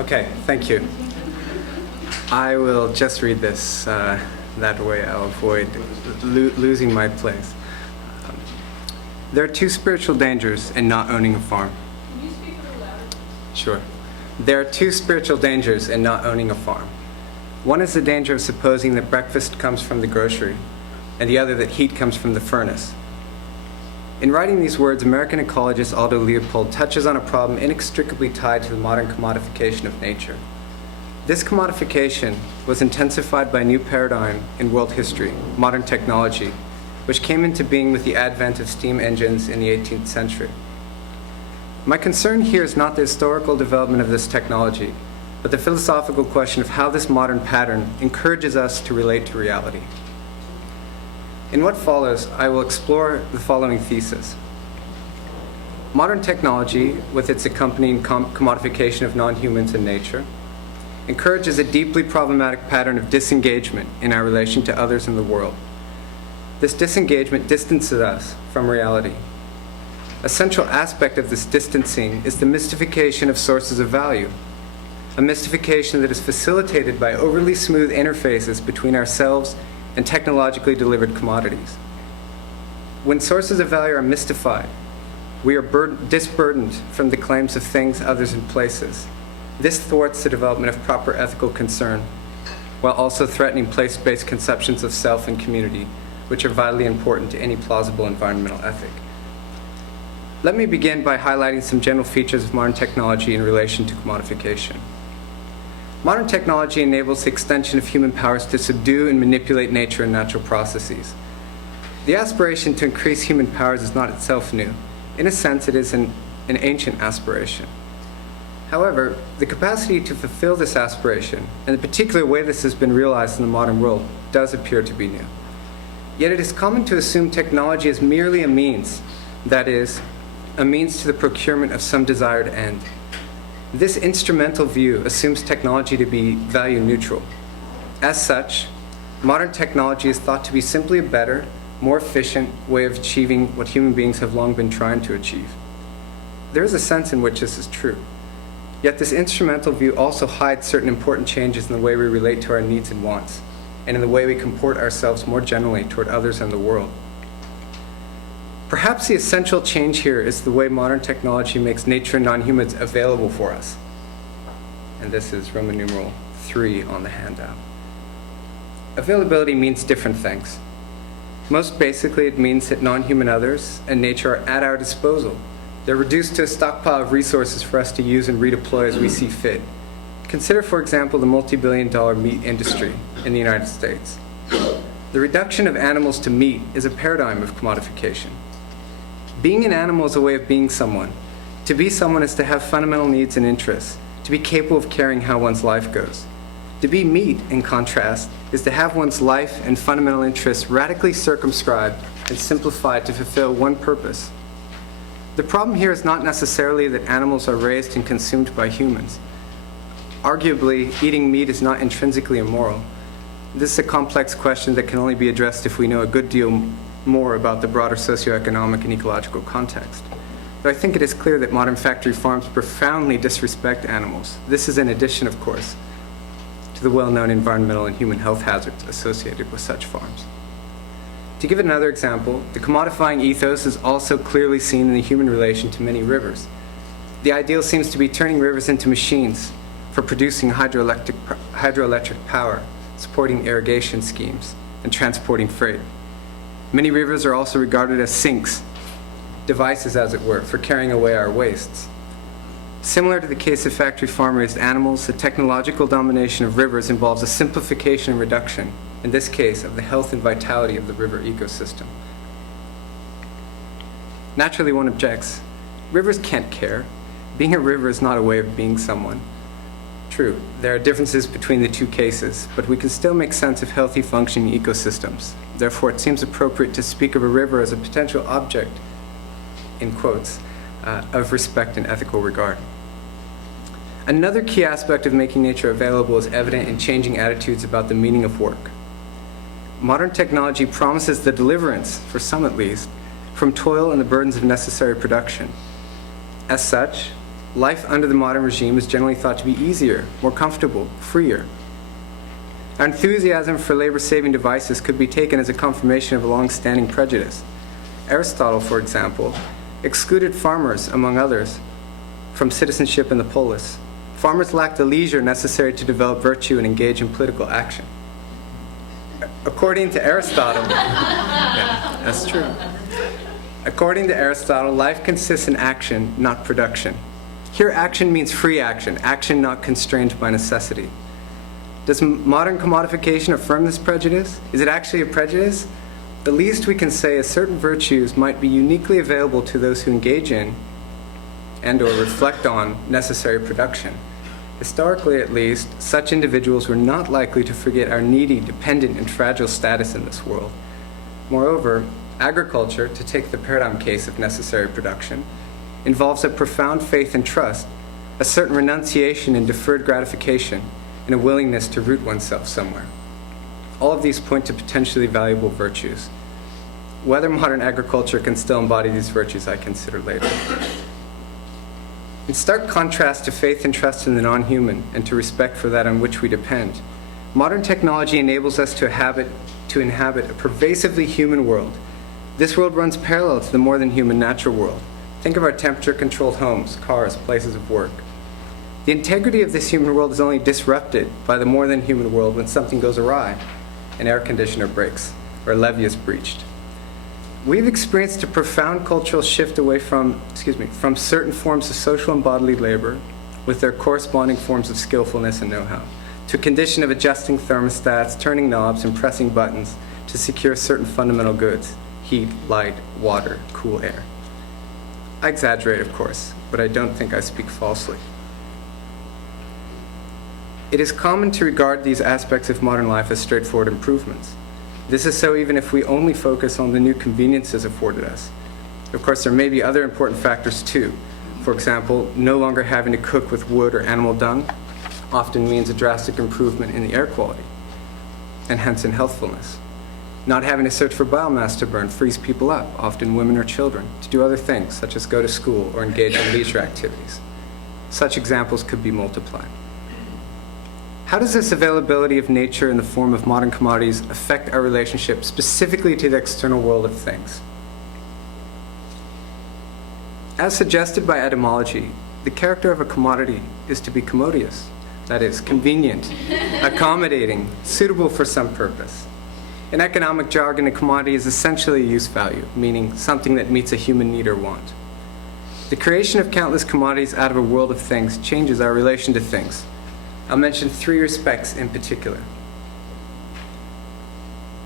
Okay, thank you. I will just read this. That way I'll avoid losing my place. There are two spiritual dangers in not owning a farm. Can you speak a little louder? Sure. There are two spiritual dangers in not owning a farm. One is the danger of supposing that breakfast comes from the grocery, and the other that heat comes from the furnace. In writing these words, American ecologist Aldo Leopold touches on a problem inextricably tied to the modern commodification of nature. This commodification was intensified by a new paradigm in world history, modern technology, which came into being with the advent of steam engines in the 18th century. My concern here is not the historical development of this technology, but the philosophical question of how this modern pattern encourages us to relate to reality. In what follows, I will explore the following thesis. Modern technology, with its accompanying commodification of non-humans in nature, encourages a deeply problematic pattern of disengagement in our relation to others in the world. This disengagement distances us from reality. A central aspect of this distancing is the mystification of sources of value, a mystification that is facilitated by overly smooth interfaces between ourselves and technologically delivered commodities. When sources of value are mystified, we are disburdened from the claims of things, others, and places. This thwarts the development of proper ethical concern, while also threatening place-based conceptions of self and community, which are vitally important to any plausible environmental ethic. Let me begin by highlighting some general features of modern technology in relation to commodification. Modern technology enables the extension of human powers to subdue and manipulate nature and natural processes. The aspiration to increase human powers is not itself new. In a sense, it is an ancient aspiration. However, the capacity to fulfill this aspiration, and the particular way this has been realized in the modern world, does appear to be new. Yet it is common to assume technology as merely a means, that is, a means to the procurement of some desired end. This instrumental view assumes technology to be value neutral. As such, modern technology is thought to be simply a better, more efficient way of achieving what human beings have long been trying to achieve. There is a sense in which this is true. Yet this instrumental view also hides certain important changes in the way we relate to our needs and wants, and in the way we comport ourselves more generally toward others and the world. Perhaps the essential change here is the way modern technology makes nature non-humans available for us. And this is Roman numeral 3 on the handout. Availability means different things. Most basically, it means that non-human others and nature are at our disposal. They're reduced to a stockpile of resources for us to use and redeploy as we see fit. Consider, for example, the multi-billion-dollar meat industry in the United States. The reduction of animals to meat is a paradigm of commodification. Being an animal is a way of being someone. To be someone is to have fundamental needs and interests, to be capable of caring how one's life goes. To be meat, in contrast, is to have one's life and fundamental interests radically circumscribed and simplified to fulfill one purpose. The problem here is not necessarily that animals are raised and consumed by humans. Arguably, eating meat is not intrinsically immoral. This is a complex question that can only be addressed if we know a good deal more about the broader socioeconomic and ecological context. But I think it is clear that modern factory farms profoundly disrespect animals. This is in addition, of course, to the well-known environmental and human health hazards associated with such farms. To give another example, the commodifying ethos is also clearly seen in the human relation to many rivers. The ideal seems to be turning rivers into machines for producing hydroelectric power, supporting irrigation schemes, and transporting freight. Many rivers are also regarded as sinks, devices as it were, for carrying away our wastes. Similar to the case of factory farm-raised animals, the technological domination of rivers involves a simplification and reduction, in this case, of the health and vitality of the river ecosystem. Naturally, one objects, rivers can't care. Being a river is not a way of being someone. True, there are differences between the two cases, but we can still make sense of healthy functioning ecosystems. Therefore, it seems appropriate to speak of a river as a potential object, in quotes, of respect and ethical regard. Another key aspect of making nature available is evident in changing attitudes about the meaning of work. Modern technology promises the deliverance, for some at least, from toil and the burdens of necessary production. As such, life under the modern regime is generally thought to be easier, more comfortable, freer. Our enthusiasm for labor-saving devices could be taken as a confirmation of a long-standing prejudice. Aristotle, for example, excluded farmers, among others, from citizenship in the polis. Farmers lacked the leisure necessary to develop virtue and engage in political action. According to Aristotle, yeah, that's true. According to Aristotle, life consists in action, not production. Here, action means free action, action not constrained by necessity. Does modern commodification affirm this prejudice? Is it actually a prejudice? The least we can say is certain virtues might be uniquely available to those who engage in and/or reflect on necessary production. Historically, at least, such individuals were not likely to forget our needy, dependent, and fragile status in this world. Moreover, agriculture, to take the paradigm case of necessary production, involves a profound faith and trust, a certain renunciation and deferred gratification, and a willingness to root oneself somewhere. All of these point to potentially valuable virtues. Whether modern agriculture can still embody these virtues, I consider later. In stark contrast to faith and trust in the non-human and to respect for that on which we depend, modern technology enables us to inhabit a pervasively human world. This world runs parallel to the more than human natural world. Think of our temperature-controlled homes, cars, places of work. The integrity of this human world is only disrupted by the more than human world when something goes awry, an air conditioner breaks, or a levee is breached. We've experienced a profound cultural shift away from certain forms of social and bodily labor with their corresponding forms of skillfulness and know-how, to a condition of adjusting thermostats, turning knobs, and pressing buttons to secure certain fundamental goods: heat, light, water, cool air. I exaggerate, of course, but I don't think I speak falsely. It is common to regard these aspects of modern life as straightforward improvements. This is so even if we only focus on the new conveniences afforded us. Of course, there may be other important factors too. For example, no longer having to cook with wood or animal dung often means a drastic improvement in the air quality, and hence in healthfulness. Not having to search for biomass to burn frees people up, often women or children, to do other things, such as go to school or engage in leisure activities. Such examples could be multiplied. How does this availability of nature in the form of modern commodities affect our relationship specifically to the external world of things? As suggested by etymology, the character of a commodity is to be commodious, that is, convenient, accommodating, suitable for some purpose. In economic jargon, a commodity is essentially a use value, meaning something that meets a human need or want. The creation of countless commodities out of a world of things changes our relation to things. I'll mention three respects in particular.